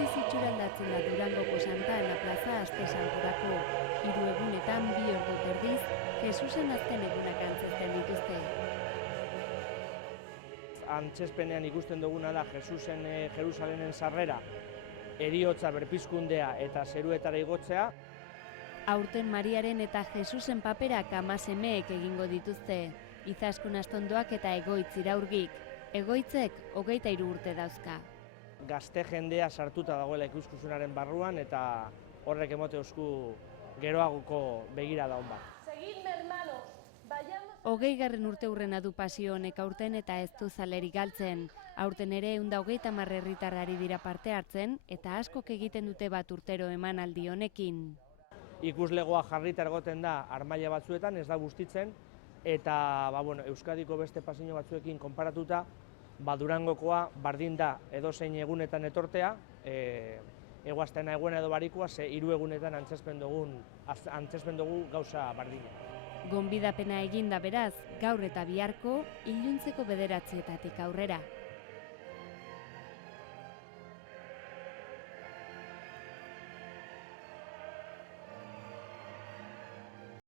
Guztiz itxuraldatzen da Durangoko Santa Ana plaza aste santurako. 3 egunetan 2 ordu terdiz, Jesusen azken egunak antzezten dituzte. Antzezpenean ikusten duguna da Jesusen Jerusalenen sarrera, heriotza berpizkundea eta zeruetara igotzea. Aurten Mariaren eta Jesusen paperak ama-semeek egingo dituzte. Izaskun Astondoak eta Egoitz Iraurgik. Egoitzek 23 urte dauzka. Gazte jendea sartuta dagoela ikuskizunaren barruan eta horrek emote eusku geroagoko begirada on bat. 20. urteurrena du pasio honek aurten eta ez du zalerik galtzen. Aurten ere 130 herritarrari dira parte hartzen eta askok egiten dute bat urtero emanaldi honekin. Ikuslegoa jarrita egoten da armaila batzuetan, ez da bustitzen, eta Euskadiko beste pasio batzuekin konparatuta, Durangokoa bardin da edozein egunetan etortea, eguaztena eguena edo barikoa, ze 3 egunetan antzezpen dugu gauza bardina. Gonbidapena eginda beraz, gaur eta biharko, iluntzeko 9:00 aurrera.